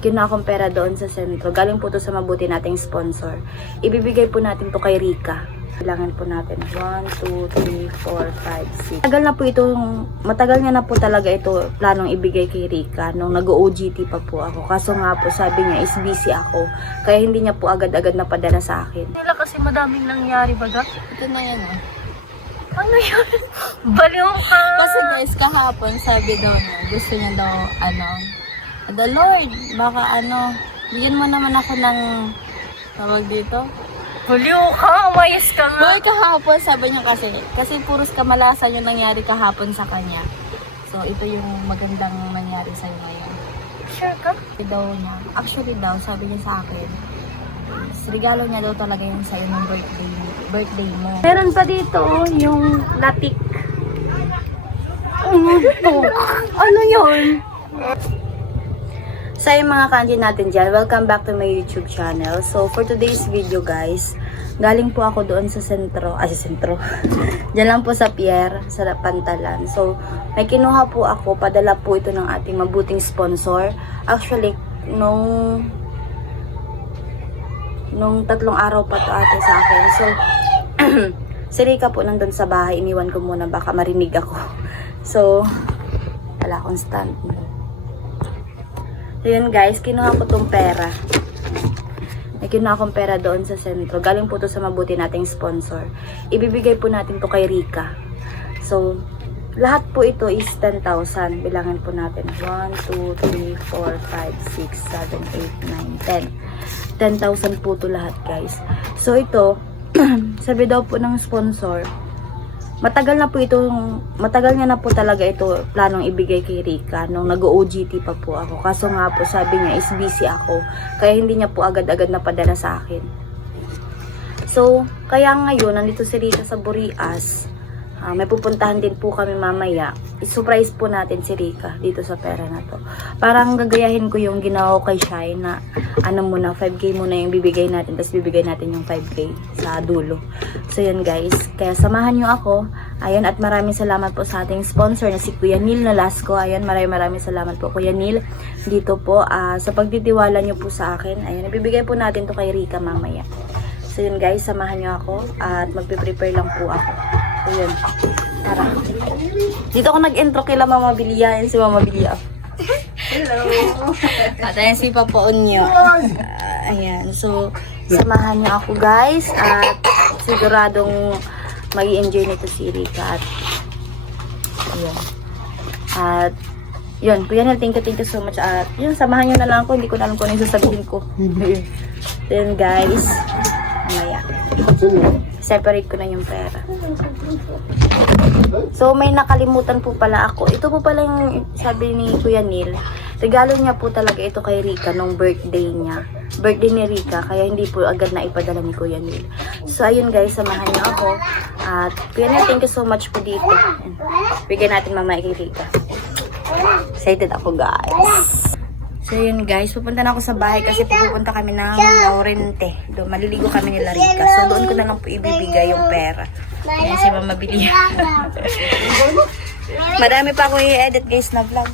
May kinuha akong pera doon sa sentro. Galing po to sa mabuti nating sponsor. Ibibigay po natin to kay Rika. Kailangan po natin 1, 2, 3, 4, 5, 6. Matagal niya na po talaga ito planong ibigay kay Rika nung nag-OGT pa po ako. Kaso nga po sabi niya is busy ako. Kaya hindi niya po agad-agad napadala sa akin. Nila kasi madaming nangyari baga. Ito na yan oh. Ano yun? Baliw ka! Kasi guys, kahapon sabi daw niya, gusto niya daw, the Lord, baka bigyan mo naman ako ng, tawag dito? Baliw ka! Umayos ka nga! Boy, kahapon sabi niya kasi puros kamalasan yung nangyari kahapon sa kanya. So, ito yung magandang nangyari sa'yo ngayon. Sure ka? Actually daw, sabi niya sa akin, regalo niya daw talaga yung sa'yo ng birthday mo. Meron pa dito yung latik. Ano yun? So yung mga kanji natin dyan, welcome back to my YouTube channel. So for today's video guys, galing po ako doon sa sentro. Diyan lang po sa Pierre, sa Pantalan. So may kinuha po ako, padala po ito ng ating mabuting sponsor. Actually, nung 3 araw pa to ate sa akin. So si Rika po nandun sa bahay, iniwan ko muna baka marinig ako. So wala akong stand. So yun guys, kinuha ko tong pera. May kinuha akong pera doon sa sentro. Galing po to sa mabuti nating sponsor. Ibibigay po natin to kay Rika. So, lahat po ito is 10,000. Bilangin po natin. 1, 2, 3, 4, 5, 6, 7, 8, 9, 10. 10,000 po to lahat guys. So ito, sabi daw po ng sponsor, matagal niya na po talaga ito planong ibigay kay Rika nung nag-OGT pa po ako. Kaso nga po sabi niya is busy ako. Kaya hindi niya po agad-agad napadala sa akin. So, kaya ngayon nandito si Rika sa Burias. May pupuntahan din po kami mamaya. I-surprise po natin si Rika dito sa pera na to. Parang gagayahin ko yung ginawa ko kay Shai na muna, 5K muna yung bibigay natin. Tapos bibigay natin yung 5K sa dulo. So yun guys. Kaya samahan nyo ako. Ayun, at maraming salamat po sa ating sponsor na si Kuya Neil Nolasco. Ayun, maraming salamat po Kuya Neil. Dito po sa pagtitiwala nyo po sa akin. Ayun, ibibigay po natin to kay Rika mamaya. So yun guys, samahan nyo ako. At magpe-prepare lang po ako. So yun. Tara. Dito ako nag-intro kila Mama Bilia. Yan si Mama Bilia. Hello! At ayan si Papa Onyo. Ayan. So, samahan nyo ako guys. At siguradong mag-i-enjoy nito si Rika. At ayan. At yun. Kuya Nel, thank you so much. At yun, samahan nyo na lang ako. Hindi ko na alam kung ano yung sasabihin ko. So yun guys. Mamaya. Separate ko na yung pera. So, may nakalimutan po pala ako. Ito po pala yung sabi ni Kuya Neil. Regalo niya po talaga ito kay Rika nung birthday niya. Birthday ni Rika, kaya hindi po agad na ipadala ni Kuya Neil. So, ayun guys, samahan niyo ako. At Kuya Neil, thank you so much po dito. Bigyan natin mamaya kay Rika. Excited ako guys. So yun guys, pupunta na ako sa bahay kasi pupunta kami ng Laurente. Doon, maliligo kami nila Rika. So doon ko na lang po ibibigay yung pera. Ayan si Mama Bilia. Madami pa ako i-edit guys na vlog.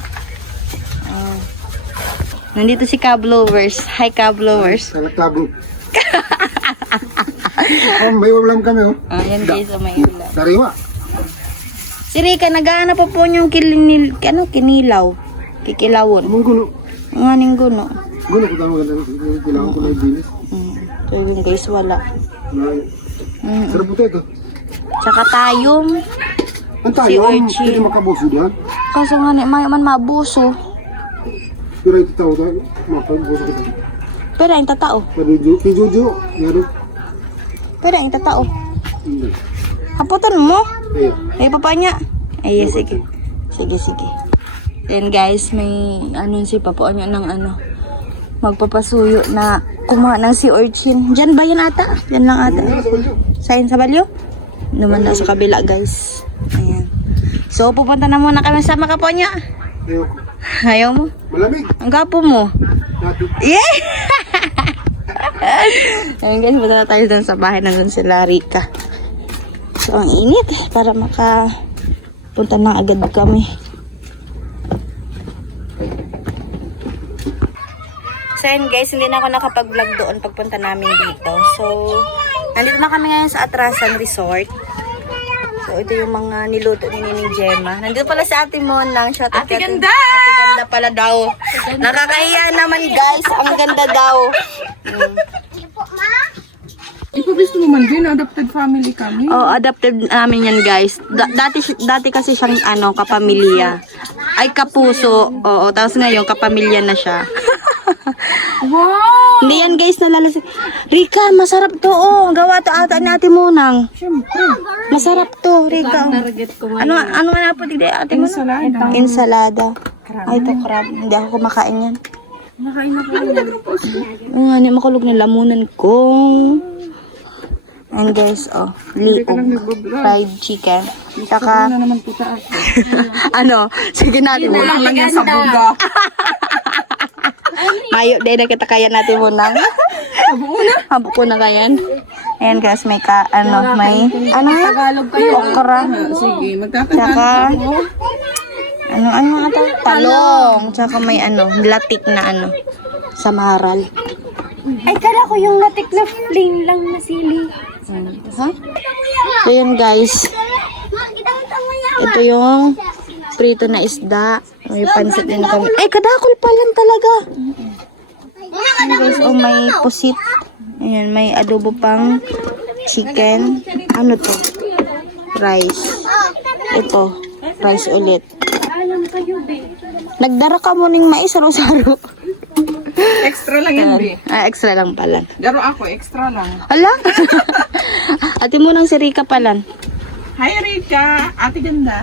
Nandito si Cablovers. Hi Cablovers. Kalabo. May ulam kami oh. Ayan guys, may ulam. Sariwa. Si Rika, nag-aana pa po yung kinilaw. Kikilawon. Among guno. Ang aning guno. Guno ko tama ganda. Kailangan ko na ibilis. So yun guys, wala. Sarap po ito. Tsaka tayong. Ang tayo, Si Archie. hindi makabuso diyan. Kaso nga man mabuso. Pero ito tao tayo, makabuso ko tayo. Pero ang tatao. Si Jojo, yaro. Pero ang tatao. Hindi. Haputan mo. Kaya. Ay papanya. Ay sige. Sige. Then guys, may si Papa Onyo ng magpapasuyo na kumuha ng si Orchin. Diyan ba yan ata? Diyan lang ata. Sayin sa balyo? Naman na sa kabila guys. Ayan. So pupunta na muna kami sama Papa Onyo. Ayaw mo? Malamig. Ang gapo mo. Yeah! Ayun guys, punta na tayo dun sa bahay na dun sila Rika. So ang init para punta na agad kami. So yun guys, hindi na ako nakapag-vlog doon pagpunta namin dito. So, nandito na kami ngayon sa Atrasan Resort. So, ito yung mga niluto ni Nining Gemma. Nandito pala si Ate Monang. Ate Ganda! Ate Ganda pala daw. Nakakahiya naman guys. Ang ganda daw. Ipabisto mo man din, adopted family kami. Oh, adopted namin yan guys. Dati kasi siyang kapamilya. Ay, kapuso. Oo, tapos ngayon kapamilya na siya. Wow! Hindi yan guys, nalalasing. Rika, masarap to oh. Gawa to ata ni Ate Monang. Siyempre. Masarap to, Rika. Ano nga na po tigde Ate Monang? Ensalada. Insalada. Ay, ito crab. Hindi ako kumakain yan. Nakain na kayo. Nga, ni makulog na lamunan ko. And guys, oh, liog. Fried chicken. Saka, Ano naman kita ako? sige natin. Kulang lang yan sa buga. Mayo, dahil na kita kaya natin muna. Habo ko na kayan. Ayan guys, may may, Tagalog kayo. okra. Sige, Tsaka, magtatagalog ako. ano ata? Talong. Tsaka may latik na samaral. Ay, kala ko yung latik na plain lang na sili. Ha? So yun guys. Ito yung prito na isda. May pansit din kami. Ay, kadakol pa lang talaga. Ayan guys, oh may pusit. Ayan, may adobo pang chicken. Ano to? Rice. Ito, rice ulit. Nagdara ka mo ning mais, saro-saro. Extra lang yan, be. Extra lang pala. Garo ako, extra lang. Hala? Ate mo nang si Rika pala. Hi, Rika. Ate Ganda.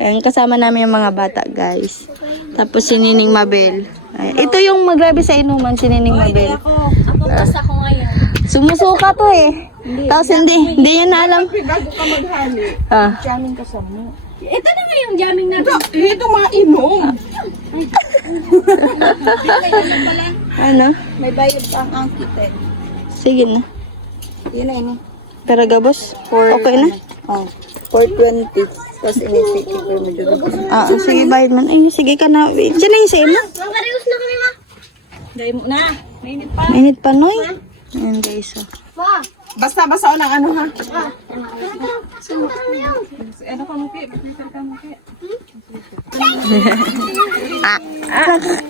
Ayan, kasama namin yung mga bata, guys. Tapos si Nining Mabel. Ay, ito yung magrabe sa inuman, si Nining Mabel. Apuntas ako ngayon. Sumusuka to eh. Tapos hindi niya na alam. Bago ka maghali. Jamming kasama. Ito na nga yung jamming natin. Ito mga inom. Ano? May bayad pa ang angkit eh. Sige na. Yun na yun. Talaga, boss? Okay na? Oh, 420. Tapos inisiki ko medyo. Sige, bayad man. Ay, sige ka na. Diyan na yung sa'yo mo. Magarius na kami, ma. Gaya mo na. Mainit pa. Minute pa, Noy. Ayan, guys. Ma. Basta-basta o lang ano ha. Ano ka mo, Ki? Peter ka mo, Ki.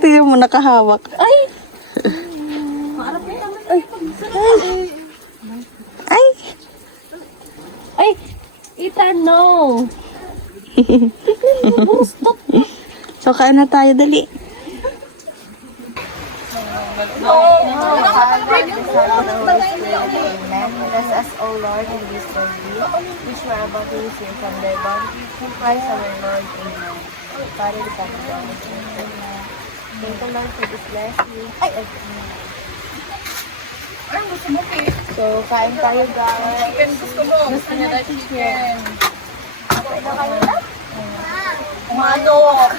Tingnan mo, nakahawak. Ay. Ay! Ay. Ethan, no. So, kain na tayo, dali. Bless us, O Lord, in this service, which we are about to receive from thy bounty, through Christ our Lord. Amen. Father, we thank you, Lord. Amen. Thank the Lord for this blessing. So, kain tayo, guys. Chicken gusto mo. Gusto niya na chicken. Manok.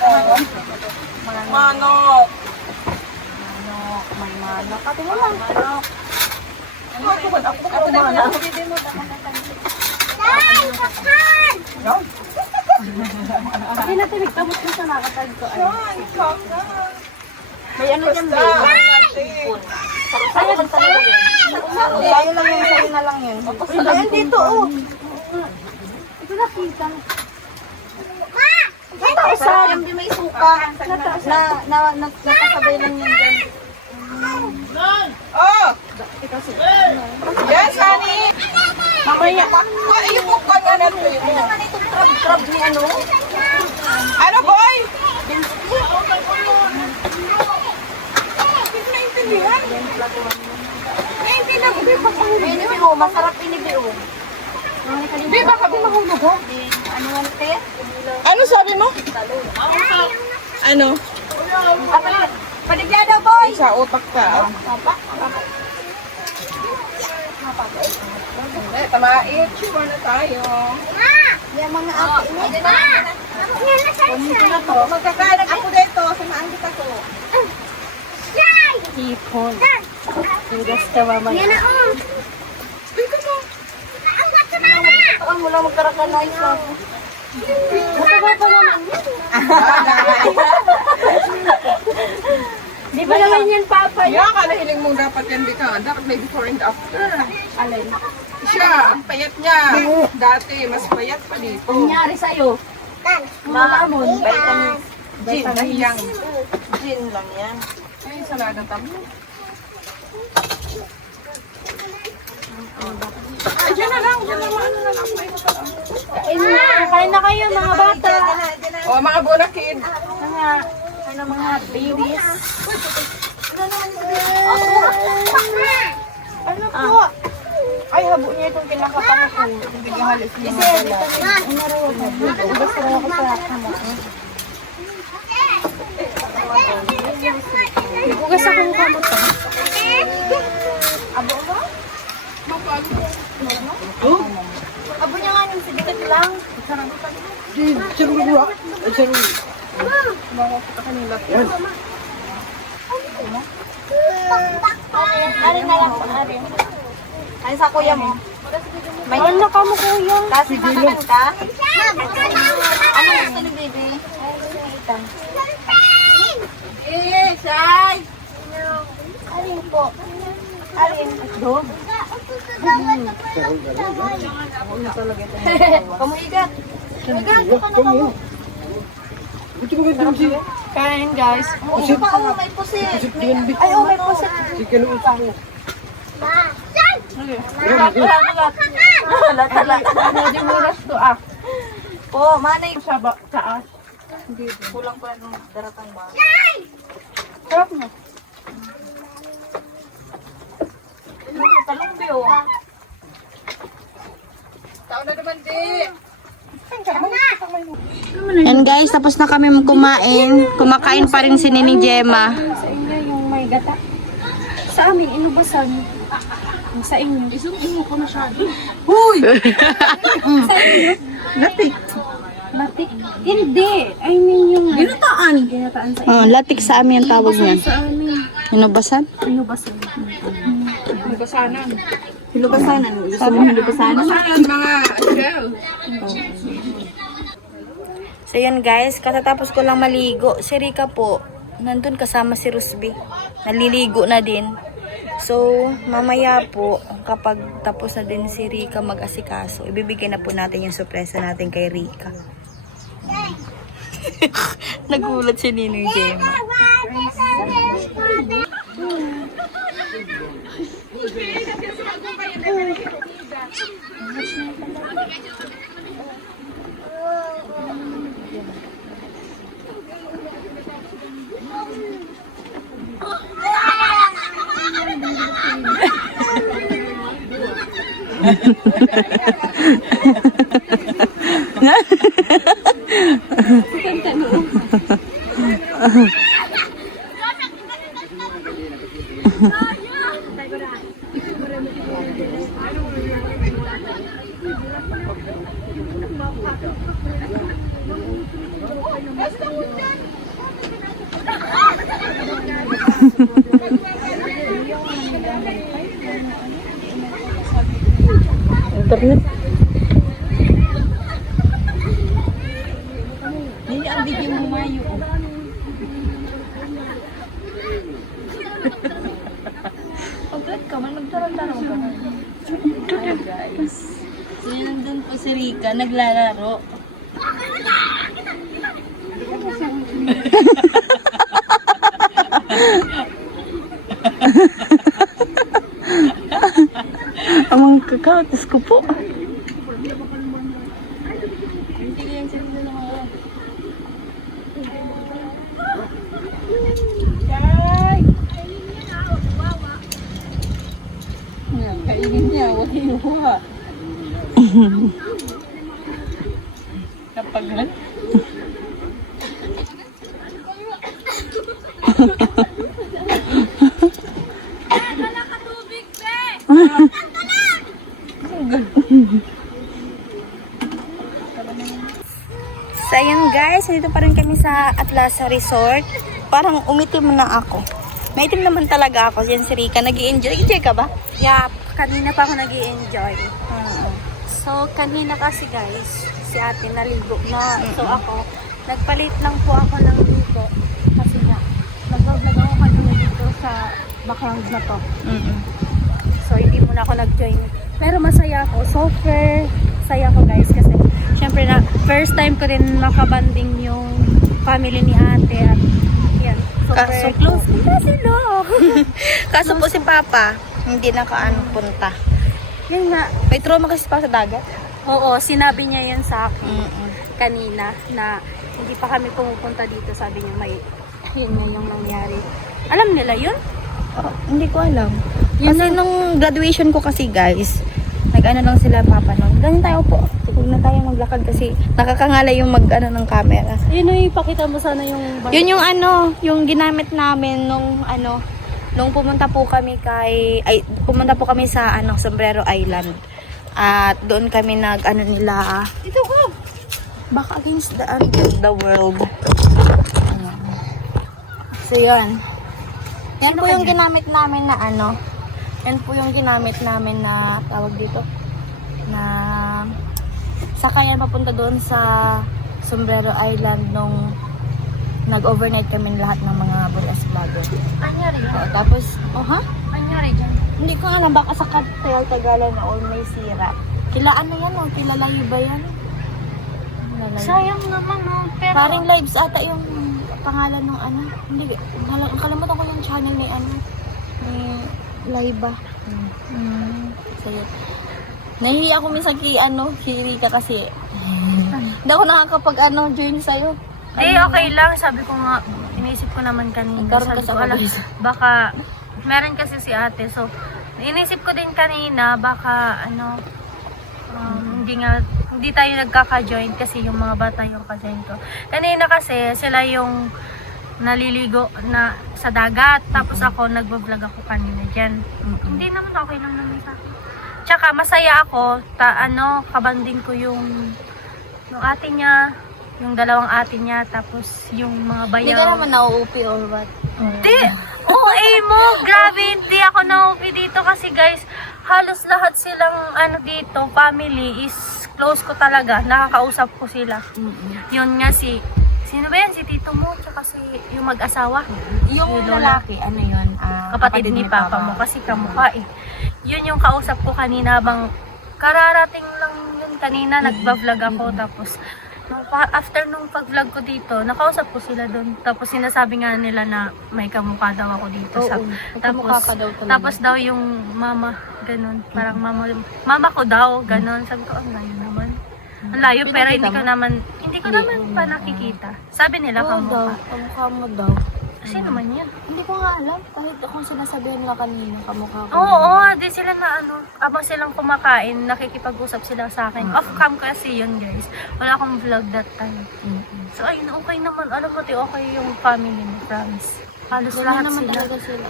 Manok. May manok. Ate mo lang. Ako ba? Ako ba? Manok. Hindi na tinig. Tapos mo siya nakatag ko. May ano dyan, babe? Sa'yo lang talaga yun. Sa'yo lang yun, sa'yo na lang yun. Ayan dito, oh. Ito na kita. Sa yung di may suka. Nakasabay lang yan dyan. Oh! Yes, honey! Mamaya pa. Yung mukha nga na ito. Ano naman itong crab ni ano? Ano, boy? Hindi ko naintindihan. Naintindihan ko, di ba kahulog? Inibiyo, masarap inibiyo. Di ba kami mahulog ko? Ano nga te? Ano sabi mo? Ano? Padigla daw, boy! Sa utak ka. Hindi, tamait. Sure na tayo. Yung mga ate ini. Magkakalag ako dito. Samaan kita ko. Hipon. Tugas ka, mama. Ang mula magkaroon noise lang. Mataba pa naman. Iba naman yan, Papa. Yeah, kalahiling mong dapat yan, di ka. Dapat may before and after. Alin? Siya, ang payat niya. Dati, mas payat pa dito. Nangyari sa'yo? Maamon, vitamins. Gin, nahiyang. Gin lang yan. Ay, salada tabo. Ay, dyan na lang. Dyan na lang. Ano na lang. May isa pa lang. Kain na kayo, mga bata. O, mga bona kid. Ano mga babies? Ano po? Ay, habo niya itong kinakapan ko. Hindi niya halis niya magala. Basta raw ako sa kama. Bugas ako mukha mo to. Abo niya nga nung sibigat lang. Arin na lang, arin. Ano sa kuya mo? May Ano ka mo, kuya? kasi makakan ka? Ano gusto ni baby? Say! Arin po. Arin. Dog? Kamuigat. Kain, guys. Oo pa, oo, may pusit. Ay, oh, may pusit. Tala. Hindi mo rush to, ah. Po, manay. Sa taas. Kulang pa ng daratang ba? Sarap mo. Talong biyo. Tao na naman, di. Yan guys, tapos na kami kumain. Kumakain pa rin si Nini Gemma. Sa inyo yung may gata. Sa amin, inubasan. Sa inyo. Isumo ko masyado. Huy! Sa inyo? Latik. Latik? Hindi. I mean yung... Ginataan. Ginataan sa inyo. Latik sa amin ang tawag niyan. Sa amin. Hinubasan? Inubasan. Hinubasanan. Hinubasanan. Gusto mo hinubasanan? Hinubasanan, mga shell. So yun guys, katatapos ko lang maligo. Si Rika po, nandun kasama si Rusby. Naliligo na din. So, mamaya po, kapag tapos na din si Rika mag-asikaso, ibibigay na po natin yung sorpresa natin kay Rika. Nagulat si Ninoy Gemma. Internet. Hindi, ang bigyan mo mayo. Pag-vlog ka man, magtarong-tarong ka man. Hi guys. So, nandun po si Rika, naglalaro. Ang mga kakatis ko po. Kainin niya, huwag hinuha. Kapag So, ayan guys, dito pa rin kami sa Atlasa Resort. Parang umitim na ako. Maitim naman talaga ako. Yan si Rika, nag-i-enjoy. Enjoy ka ba? yeah, kanina pa ako nag-i-enjoy. So, kanina kasi guys, si ate naligo na. So, ako, nagpalit lang po ako ng ligo. Kasi nga, nag-vlog ako kanina background na to. Mm-mm. So, hindi muna ako nag-join. Pero masaya ako. Super saya ko guys. Kasi, syempre na, first time ko rin makabanding yung family ni ate. At, yan. Super Kaso po- close ko na sila. Kaso po si Papa, hindi nakaano punta. Yun nga. May trauma kasi pa sa dagat. Oo, sinabi niya yan sa akin Mm-mm. kanina na hindi pa kami pumupunta dito. Sabi niya may, yun na yung nangyari. Alam nila yun? Oh, hindi ko alam. Kasi nung graduation ko kasi guys, nag-ano lang sila Papa nun. Ganun tayo po. Huwag na tayo maglakad kasi nakakangalay yung mag-ano ng camera. Yun yung ipakita mo sana yung... Yun yung ano, yung ginamit namin nung pumunta po kami pumunta po kami sa Sombrero Island. At doon kami nila, Ito ko! baka against the world. Ayan. So yun. Yan po yung ginamit namin na yan po yung ginamit namin na tawag dito na sakayan papunta doon sa Sombrero Island nung nag-overnight kami lahat ng mga Boreas vlogger. Anyari yan? So, tapos, Anyari dyan? hindi ko alam, baka sa Cartel Tagalan na all may sira. Kila ano yan, kila layo ba yan? Layo. Sayang naman, no? Pero... Paring lives ata yung pangalan ng hindi, nakalimutan ko yung channel ni Laiba. So, yun. Nahihiya ako minsan kay Rika kasi hindi ako nakakapag join sa'yo. okay lang. Sabi ko nga, inisip ko naman kanina. Nagkaroon ka Sabi sa ko, ala, hobbies. baka, meron kasi si ate. So, inisip ko din kanina, baka, hindi tayo nagkaka-join kasi yung mga bata yung ka-join ko. Kanina kasi, sila yung naliligo na sa dagat. Tapos ako, nagbablog ako kanina dyan. Hindi naman okay lang naman sa akin. Tsaka, masaya ako, kabanding ko yung ate niya, yung dalawang ate niya, tapos yung mga bayaw. Hindi ka naman nauupi or what? Hindi! OA mo! Grabe, hindi ako nauupi dito kasi guys, halos lahat silang dito, family is close ko talaga. Nakakausap ko sila. Yun nga sino ba yan? Si tito mo, tsaka si yung mag-asawa. Yung Si Lola. lalaki, ano yun? Kapatid ni Papa mo kasi kamukha eh. Yun yung kausap ko kanina habang kararating lang yun kanina, nagba-vlog ako tapos after nung pag-vlog ko dito, nakausap ko sila doon. Tapos sinasabi nga nila na may kamukha daw ako dito. Kamukha ka daw talaga. Tapos daw yung mama, ganun. Parang mama ko daw, ganun. Sabi ko, ang layo naman. Ang layo, pero hindi ko naman pa nakikita. Sabi nila, kamukha. Kamukha mo daw. Sino man yan? Hindi ko nga alam. Kahit kung sinasabihan nila kanina, kamukha ko. Oo, di sila na abang silang kumakain, nakikipag-usap sila sa akin. Off-cam kasi yun guys. Wala akong vlog that time. So ayun, okay naman. Alam mo, okay yung family mo, promise. Halos Wala lahat naman sila. talaga sila.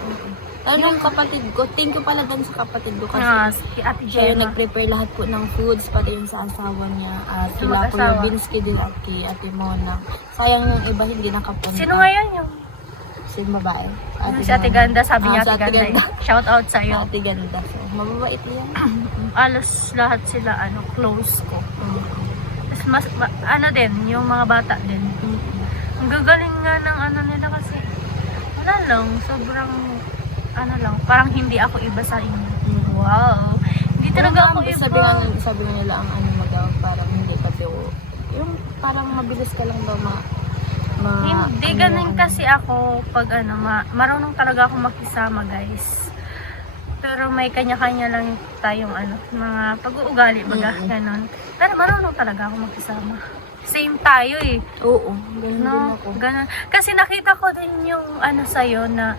Yung kapatid ko, thank you pala dun sa kapatid ko kasi Si Ate siya yung Gemma. nag-prepare lahat po ng foods, pati yung sa asawa niya. At Sa sila po mag-asawa. yung Binsky din at kay Ate Mona. Sayang yung iba hindi nakapunta. Sino nga yan yung? Si babae. Si Ate Ganda, sabi niya si Ate Ganda. Shout out sa'yo. Ate Ganda. So, mababait yan. Halos lahat sila close ko. Tapos din, yung mga bata din. Ang gagaling nga ng nila kasi wala lang, sobrang parang hindi ako iba sa inyo. Wow! Hindi talaga ako iba. Sabi nga nila ang mo daw, parang hindi ka daw, yung parang mabilis ka lang daw Hindi ganun kasi ako pag marunong talaga ako makisama guys. Pero may kanya-kanya lang tayong mga pag-uugali baga, ganun. Pero marunong talaga ako makisama. Same tayo eh. Oo, ganun din ako. Ganun. Kasi nakita ko din yung sa'yo na,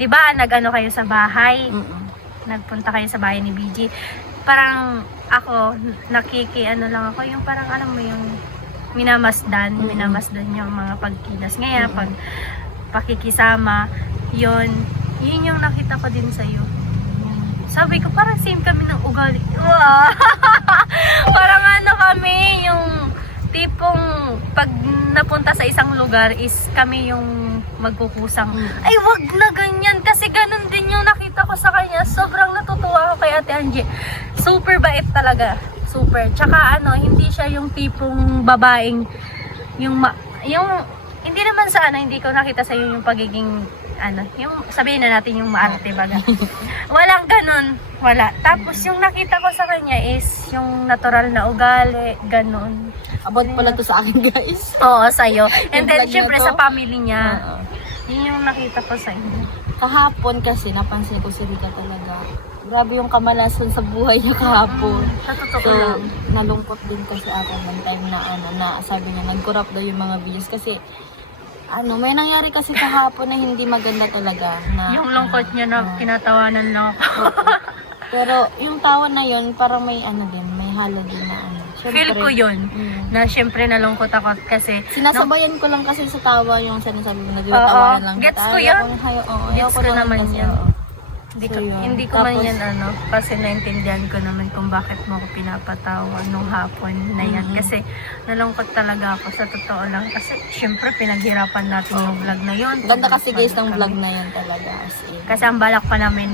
di ba kayo sa bahay? Nagpunta kayo sa bahay ni BG. Parang ako, lang ako, yung parang alam mo yung minamasdan yung mga pagkilos. Ngayon, pag pakikisama, yun yung nakita ko din sa'yo. Sabi ko, parang same kami ng ugali. Parang kami, yung tipong pag napunta sa isang lugar is kami yung magkukusang. Ay, wag na ganyan. Kasi ganun din yung nakita ko sa kanya. Sobrang natutuwa ako kay Ate Angie. Super bait talaga. Super. Tsaka hindi siya yung tipong babaeng yung hindi naman sa ano, hindi ko nakita sa iyo yung pagiging ano, yung sabihin na natin yung maarte baga. Walang ganun, wala. Tapos yung nakita ko sa kanya is yung natural na ugali, ganun. About pala to sa akin, guys. Oo, sa'yo. And Yung then, vlog niya syempre, to? sa family niya. Oo. Yun yung nakita ko sa inyo. Kahapon kasi, napansin ko si Rika talaga. Grabe yung kamalasan sa buhay niya kahapon. Sa totoo So, lang. nalungkot din kasi ako one time na na sabi niya, nag-corrupt daw yung mga videos kasi may nangyari kasi kahapon na hindi maganda talaga. Na, Yung lungkot niya na tinatawanan lang ako. Pero yung tawa na yun, parang may din, may halo din na Feel ko yun. Na syempre nalungkot ako kasi Sinasabayan ko lang kasi sa tawa yung sinasabi mo, nagtatawanan lang. Gets ko Ayaw yan. Ayaw Gets ko naman kasi, yan. oo. hindi ko, So, yun. hindi ko man Tapos, yan kasi naintindihan ko naman kung bakit mo ako pinapatawa nung hapon na yan. Kasi nalungkot talaga ako sa totoo lang. Kasi syempre pinaghirapan natin yung vlog na yun. Ganda kasi guys ng Kami. vlog na yan talaga. As in. Kasi ang balak pa namin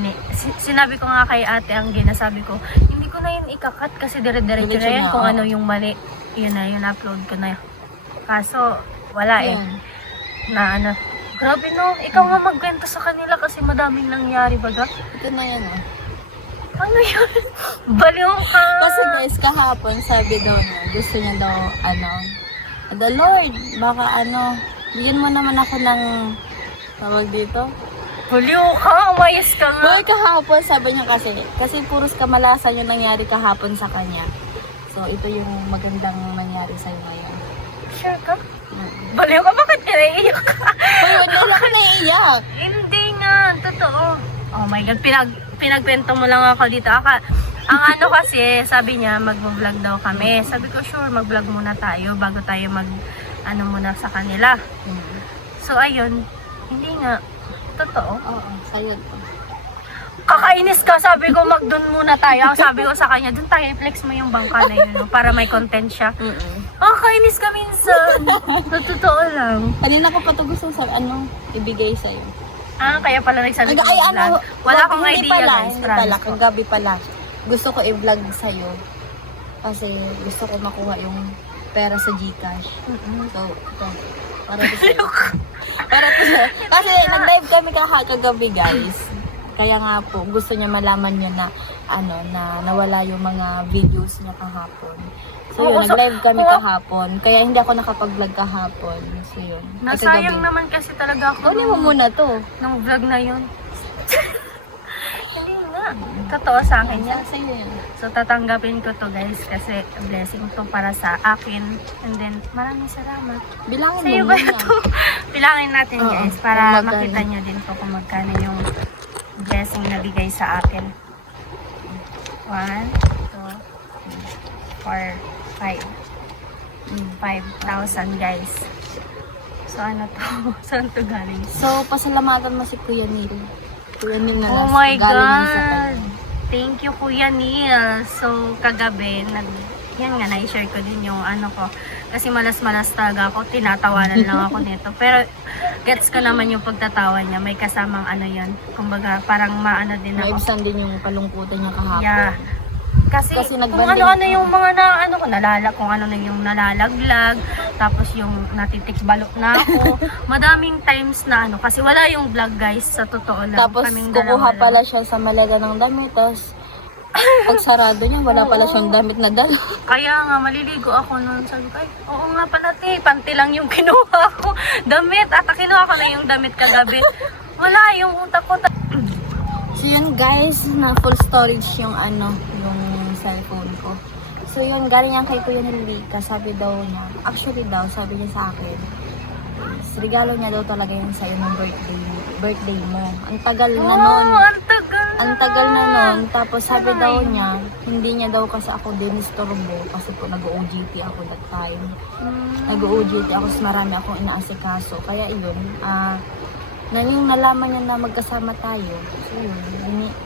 sinabi ko nga kay ate Angge, nasabi ko, hindi ko na yun ikakat kasi dire-diretso na Diretso yan na, kung oo. ano yung mali. Yun na, yun upload ko na. Kaso, wala Yan. Na grabe no, ikaw nga magkwento sa kanila kasi madaming nangyari baga. Ito na yan Ano yun? Baliw ka! Kasi guys, kahapon sabi daw niya, gusto niya daw, the Lord, baka bigyan mo naman ako ng, tawag dito? Baliw ka! Umayos ka nga! Boy, kahapon sabi niya kasi puros kamalasan yung nangyari kahapon sa kanya. So, ito yung magandang nangyari sa'yo ngayon. Sure ka? Baliw ka? Bakit ka naiiyak ka? Boy, wala ako naiiyak. Hindi nga, totoo. Oh my God, pinagkwento mo lang ako dito. Ang kasi, sabi niya, mag-vlog daw kami. Sabi ko, sure, mag-vlog muna tayo bago tayo muna sa kanila. So, ayun, hindi nga, totoo. Oo, sa'yo to. Kakainis ka, sabi ko, mag-doon muna tayo. Ang sabi ko sa kanya, doon tayo, i-flex mo yung bangka na yun, no, para may content siya. Kakainis ka minsan. Sa totoo lang. Kanina ko pa ito gusto ibigay sa'yo. Kaya pala nagsabi ko Ay, vlog. Wala akong hindi idea, pala, guys. Hindi pala, Promise ko. kagabi pala. Gusto ko i-vlog sa'yo. Kasi gusto ko makuha yung pera sa Gcash. So, ito. Para to sa'yo. Para to sa'yo. Kasi nag-live kami kagabi, guys. Kaya nga po, gusto niya malaman niya na na nawala yung mga videos niya kahapon. So yun, nag-live kami kahapon. Kaya hindi ako nakapag-vlog kahapon. So yun. Ay, Nasayang kagabi. naman kasi talaga ako Kunin mo muna to. nung vlog na yun. Hindi nga. Totoo sa akin yan. Sa'yo yan. So, tatanggapin ko to guys kasi blessing to para sa akin. And then, maraming salamat. Bilangin Sa'yo mo ba muna. ito? Bilangin natin Oo, guys kung para magkano. makita nyo din po kung magkano yung blessing na bigay sa akin. 1, 2, 4, 5,000 guys. So, ano to? Saan to galing? So, pasalamatan mo si Kuya Neil. Kuya Neil na Oh my galing sa God! kanya. Thank you, Kuya Neil. So, kagabi, yan nga, na-share ko din yung ko. Kasi malas-malas talaga ako. Tinatawanan lang ako nito. Pero, gets ko naman yung pagtatawa niya. May kasamang yan. Kumbaga, parang din ako. Maibsan din yung kalungkutan niya kahapon. Yeah. Kasi kung nagbanding ano-ano yung mga kung ano na yung nalalaglag, tapos yung natitik balok na ako. Madaming times na kasi wala yung vlog guys, sa totoo lang. Tapos, Kaming kukuha dalawa pala lang. siya sa malaga ng damit. Tapos, pag sarado niya, wala pala siyang damit na dala. Kaya nga, maliligo ako noon. Sabi ko, ay, oo nga pala, panty lang yung kinuha ko. Damit, at kinuha ko na yung damit kagabi. Wala, yung utak ko. So, yun guys, na full storage yung yung cellphone ko. So, yun, galing yan kay Kuya Nilika. Sabi daw niya, actually daw, sabi niya sa akin, regalo niya daw talaga yun sa'yo ng birthday mo. Ang tagal na nun. Ang tagal na. Ang tagal na nun. Tapos sabi daw niya, hindi niya daw kasi ako dinisturbo kasi po nag-OJT ako that time. Nag-OJT ako, so marami akong inaasikaso. Kaya yun, yung nalaman niya na magkasama tayo. So yun,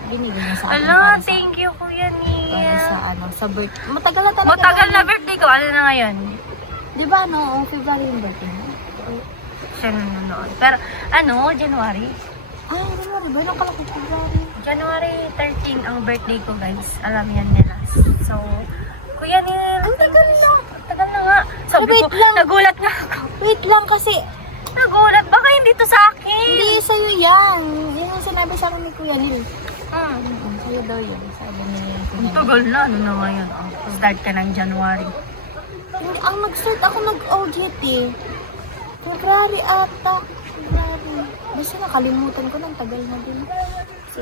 binigay niya sa akin Ala, thank you, Kuya para sa Neil. sa birthday. Matagal na talaga. Matagal na birthday ko. Ano na ngayon? Di ba February yung birthday mo? Siya nanonood. Pero, January? Ay, February ba? Nung kalaki February. January 13 ang birthday ko, guys. Alam yan nila. So, Kuya Neil. Ang tagal na. Ang tagal na nga. Sabi Wait ko, lang. nagulat nga ako. Wait lang kasi, Nagulat. Baka hindi to sa akin. Hindi, sa'yo yan. Yan ang sinabi sa akin ni Kuya Nil. Hmm. Sa'yo daw yan. Sabi niya yan. Ang tagal na. Ano na ngayon? Start ka ng January. Ang nag-start ako nag-OJT. February ata. February. Basta nakalimutan ko ng tagal na din. So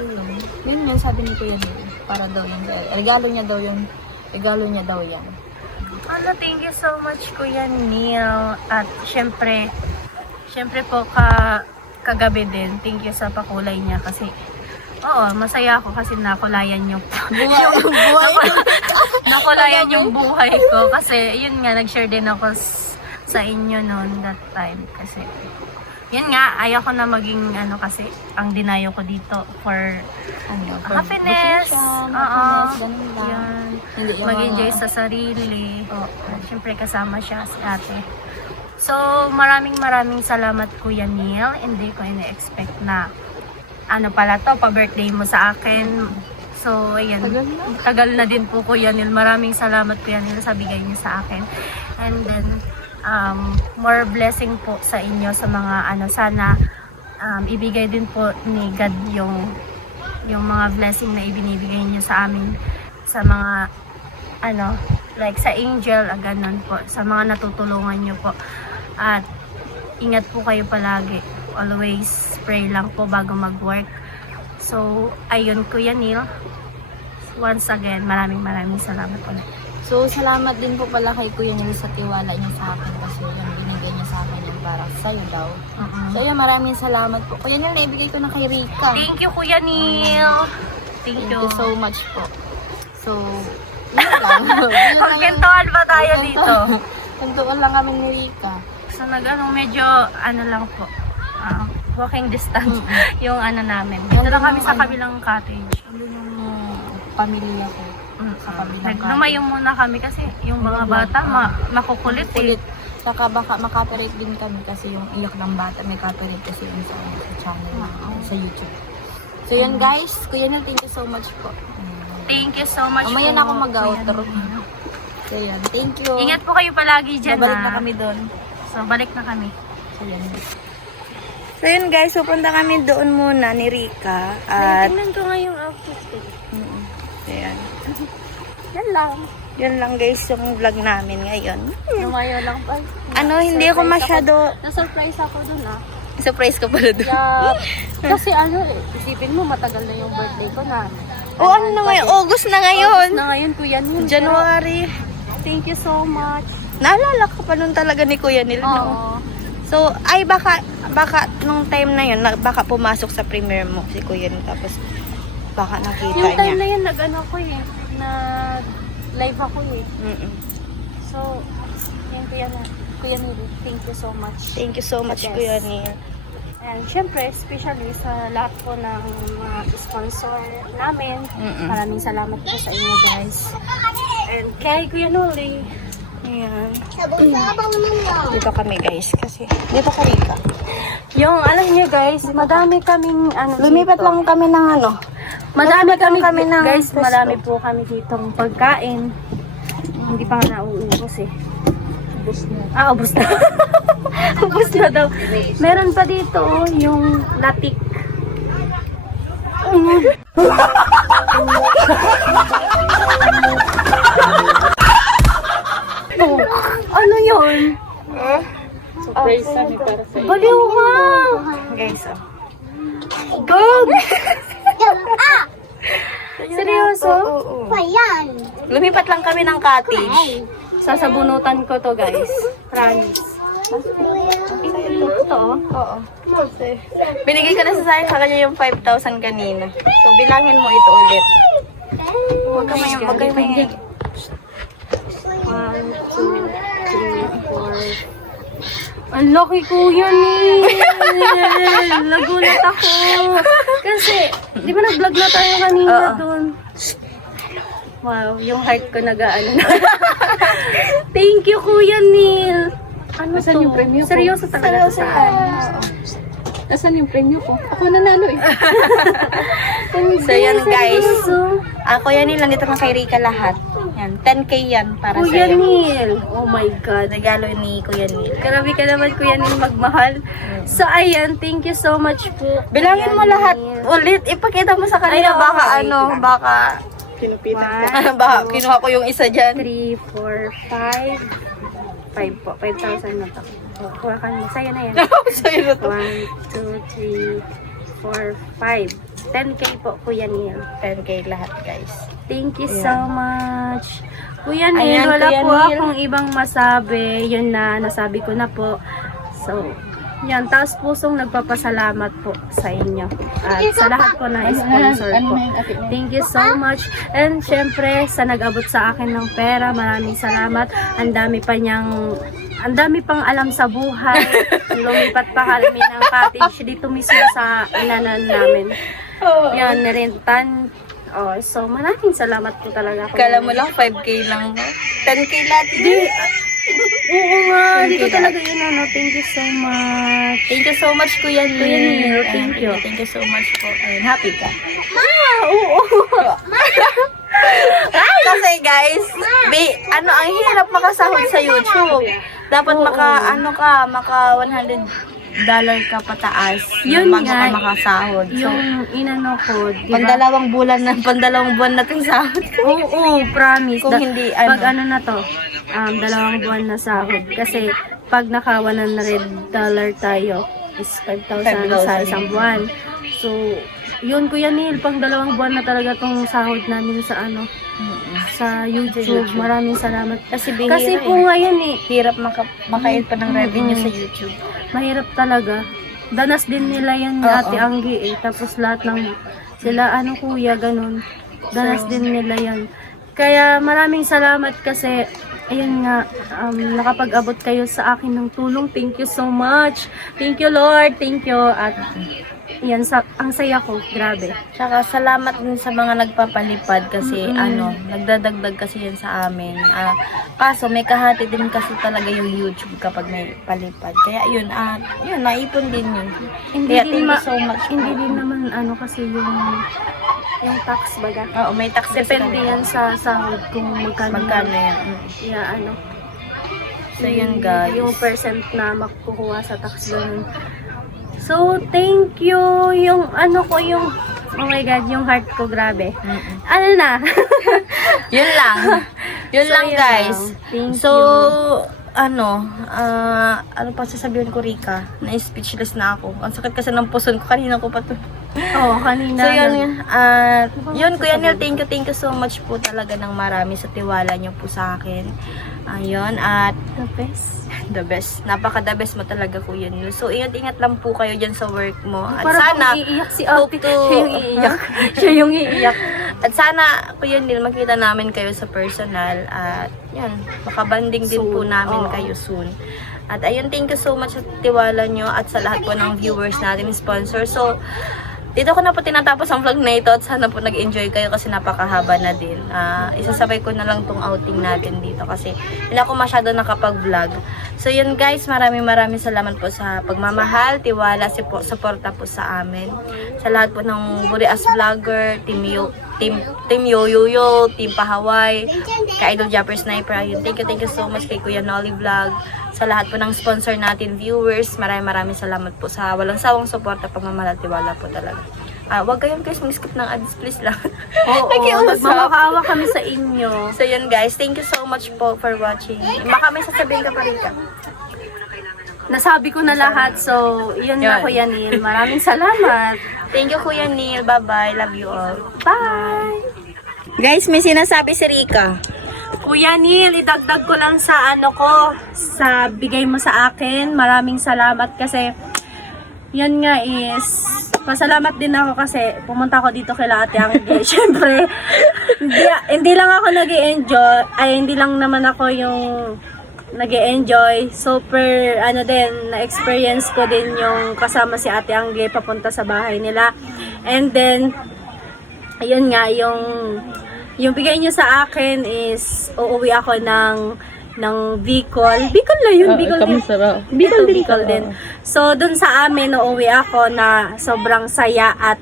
yun yung sabi ni Kuya Nil. Para daw yun. Regalo niya daw yun. Regalo niya daw yan. Thank you so much, Kuya Neil. At syempre po kagabi din, thank you sa pakulay niya kasi masaya ako kasi nakulayan niyo po. Nakulayan yung buhay ko kasi yun nga, nag-share din ako sa inyo noon that time kasi yun nga, ayaw ko na maging kasi ang dinayo ko dito for happiness. Ganun lang. Yan. Hindi yung Mag-enjoy sa sarili. Siyempre kasama siya si ate. So, maraming salamat Kuya Neil. Hindi ko ina-expect na pala to, pa-birthday mo sa akin. So, ayan. Tagal na din po Kuya Neil. Maraming salamat Kuya Neil sa bigay niyo sa akin. And then, more blessing po sa inyo sa mga sana ibigay din po ni God yung mga blessing na ibinibigay niyo sa amin sa mga like sa angel, ganun po, sa mga natutulungan niyo po. At ingat po kayo palagi. Always pray lang po bago mag-work. So, ayun Kuya Neil. Once again, maraming salamat ulit. So, salamat din po pala kay Kuya Nil sa tiwala niya sa akin kasi yung binigay niya sa akin yung para sa'yo daw. So, yun, maraming salamat po. Kuya Nil, naibigay ko na kay Rika. Thank you Kuya Neil. Thank you so much po. So, yun lang. Pagkintuan ba tayo dito? Pintuan lang kami ni Rika. So, medyo lang po. Walking distance yung namin. Dito lang kami sa kabilang cottage. Ano yung pamilya ko. Sa kabilang cottage. Lumayo muna kami kasi yung mga bata makukulit Kulit. Saka baka makapirate din kami kasi yung iyak ng bata may copyright kasi yun sa channel sa YouTube. So yan guys, Kuya Nil, thank you so much po. Thank you so much. Mamaya na ako mag-outro. So yan, thank you. Ingat po kayo palagi dyan. Babalik na kami doon. So balik na kami. So yan. So yun guys, pupunta kami doon muna ni Rika. At tingnan ko nga yung outfit ko. so yan. Yan lang. Yun lang guys yung vlog namin ngayon. Lumayo lang pa. Hindi ako masyado... Na-surprise ako dun Surprise ko pala doon. Kasi isipin mo matagal na yung birthday ko na. Ano na ngayon? August na ngayon. Na ngayon Kuya Neil. January. Thank you so much. Naalala ko pa nun talaga ni Kuya Nil. No? So, ay baka nung time na yun, baka pumasok sa premiere mo si Kuya Nil. Tapos, baka nakita Yung time niya. na yun, live ako So, yung Kuya Neil, thank you so much. Thank you so much, Yes. Kuya Nil. And syempre, especially sa lahat po ng mga sponsor namin. Maraming salamat po sa inyo guys. And kay Kuya Noli. Ayan. Dito kami guys kasi. Dito ka Rika. Yung alam niyo guys, madami kaming Lumipat dito. lang kami ng Madami kami ng guys, pesto. marami po kami ditong pagkain. Hindi pa nga nauubos Ubus na. Ubus na. Ubus na daw. Meron pa dito yung latik. Ano yun? Surprise kami para sa iyo. Baliw ka! Guys, Gog! Seryoso? Lumipat lang kami ng cottage. Sasabunutan ko to guys. Promise. Ito Oo. Binigay ko na sa kanya yung 5,000 kanina. So, bilangin mo ito ulit. Huwag ka may... 1, 2, 3, 4. Ang laki Kuya Neil! Nagulat ako. Kasi, di ba nag-vlog na tayo kanina doon? Wow, yung heart ko nag-aano na. Thank you Kuya Neil! Ano Nasaan to? yung premyo ko? Seryoso talaga sa Nasaan yung premyo ko? Ako nanalo So, yan guys. Kuya Nil, nandito na kay Rika lahat. Yan. yan. 10K yan para Kuya sa'yo. Neil. Oh my God. Regalo ni Kuya Neil. Grabe ka naman, Kuya Neil, magmahal. So, ayan, thank you so much po. Bilangin mo Kuya lahat Neil. ulit. Ipakita mo sa kanila. Ay, Baka okay. ano, baka... Kinupitan One, Baka kinuha ko yung isa dyan. 3, 4, 5. 5 po. 5,000 na to. Kuha ka mo. Sa'yo na yan. Sa'yo na to. 1, 2, 3, 4, 5. 10K po, Kuya Neil. 10K lahat, guys. Thank you Ayan. so much. Kuya Neil, Ayan, wala Kuya po Neil. akong ibang masabi. Yun na, nasabi ko na po. So, yan, taos pusong nagpapasalamat po sa inyo. At sa lahat po na sponsor po. Thank you so much. And syempre, sa nag-abot sa akin ng pera, maraming salamat. Ang dami pang alam sa buhay. Lumipat pa kami ng cottage dito mismo sa inanan namin. Yan, narintan. Oh, so maraming salamat po talaga. Kala mo lang 5K lang. 10K lahat. Oo nga, hindi ko talaga yun ano. Thank you so much. Thank you so much, Kuya Neil. Kuya Neil, thank you. Thank you so much po. Ayun, happy ka. Oo. Kasi guys, ang hirap makasahod sa YouTube. Dapat Oo. maka $100 ka pataas. Yun bago nga. ka makasahod. So, Yung inano ko, di ba? pandalawang buwan na itong sahod. Oo, promise. Kung hindi, ano. Pag ano na to, 2 buwan na sahod. Kasi pag naka $100 tayo, is 5,000 sa isang buwan. So, yun Kuya Neil, pang 2 buwan na talaga tong sahod namin sa ano, sa YouTube. Maraming salamat. Kasi bihira Kasi po ngayon hirap makain pa ng revenue sa YouTube. mahirap talaga. Danas din nila yan ni Oo. Ate Anggi Tapos lahat ng sila kuya ganun. Danas din nila yan. Kaya maraming salamat kasi ayun nga nakapag-abot kayo sa akin ng tulong. Thank you so much. Thank you Lord. Thank you at yan ang saya ko. Grabe. Tsaka salamat din sa mga nagpapalipad kasi nagdadagdag kasi yan sa amin. Kaso may kahati din kasi talaga yung YouTube kapag may palipad. Kaya yun, naipon din yun. Kaya thank you so much. Hindi din naman kasi yung tax baga. Oo, may tax Depende yan sa sahod kung magkano yan. Yeah, So yun guys. yung percent na makukuha sa tax ganun. So, thank you. Yung oh my God, yung heart ko, grabe. Ano na? Yun lang. Yun So, lang yun guys. lang. Thank So, you. ano pa sasabihin ko, Rika? Na-speechless na ako. Ang sakit kasi ng puson ko. Kanina ko pa to. Oh, kanina. So yun Kuya Neil, thank you so much po talaga ng marami sa tiwala niyo po sa akin. Ayun, at The best. the best. Napaka-the best mo talaga, Kuya Neil. So ingat lang po kayo dyan sa work mo. At Parang sana iiyak si hope Ate. to Siya yung iiyak. Siya yung iiyak. at sana, Kuya Neil, makita namin kayo sa personal. At yan, makabanding din po Soon. namin Oo. kayo soon. At ayun, thank you so much sa tiwala nyo at sa lahat po ng viewers natin, sponsor. So, dito ko na po tinatapos ang vlog na ito at sana po nag-enjoy kayo kasi napakahaba na din. Isasabay ko na lang tong outing natin dito kasi hindi ako masyado nakapag-vlog. So yun guys, maraming salamat po sa pagmamahal, tiwala, suporta po sa amin. Sa lahat po ng Burias Vlogger, Team Yoyoyo, Team Pahaway, kay Idol Japper Sniper. Ayun, thank you so much kay Kuya Nolly Vlog. Sa lahat po ng sponsor natin, viewers, maraming salamat po sa walang sawang suporta, pagmamahal at tiwala po talaga. Wag kayong guys mag-skip ng ads, please lang. Oo, magmamakaawa kami sa inyo. So yun guys, thank you so much po for watching. Baka may sasabihin ka pa rin ka. Nasabi ko na lahat, so yun na Yun. Kuya Neil. Maraming salamat. Thank you Kuya Neil, bye-bye, love you all. Bye! Guys, may sinasabi si Rika. Kuya Neil, idagdag ko lang sa sa bigay mo sa akin. Maraming salamat kasi yan nga is pasalamat din ako kasi pumunta ako dito kay Ate Anggi. Syempre, hindi lang ako nag-i-enjoy, hindi lang naman ako yung nag-i-enjoy. Super, na-experience ko din yung kasama si Ate Anggi papunta sa bahay nila. And then, ayun nga, yung bigay niyo sa akin is uuwi ako ng Bicol. Bicol na yun, Bicol din. Bicol din. So, dun sa amin, uuwi ako na sobrang saya at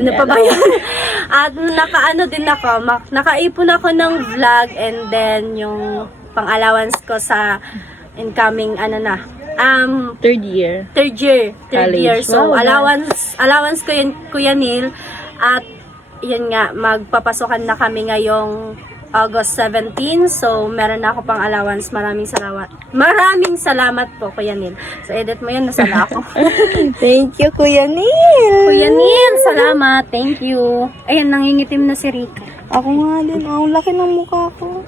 Ano pa ba yun? At nakaano din ako, nakaipon ako ng vlog and then yung pang-allowance ko sa incoming Third year. third year. College. So, Wow, allowance ko yun, Kuya Neil. At, yun nga, magpapasokan na kami ngayong August 17. So, meron na ako pang allowance. Maraming salamat po, Kuya Neil. So, edit mo yun. Nasala ako. Thank you, Kuya Neil. Kuya Neil, salamat. Thank you. Ayan, nangingitim na si Rika. Ako nga din. Ang laki ng mukha ko.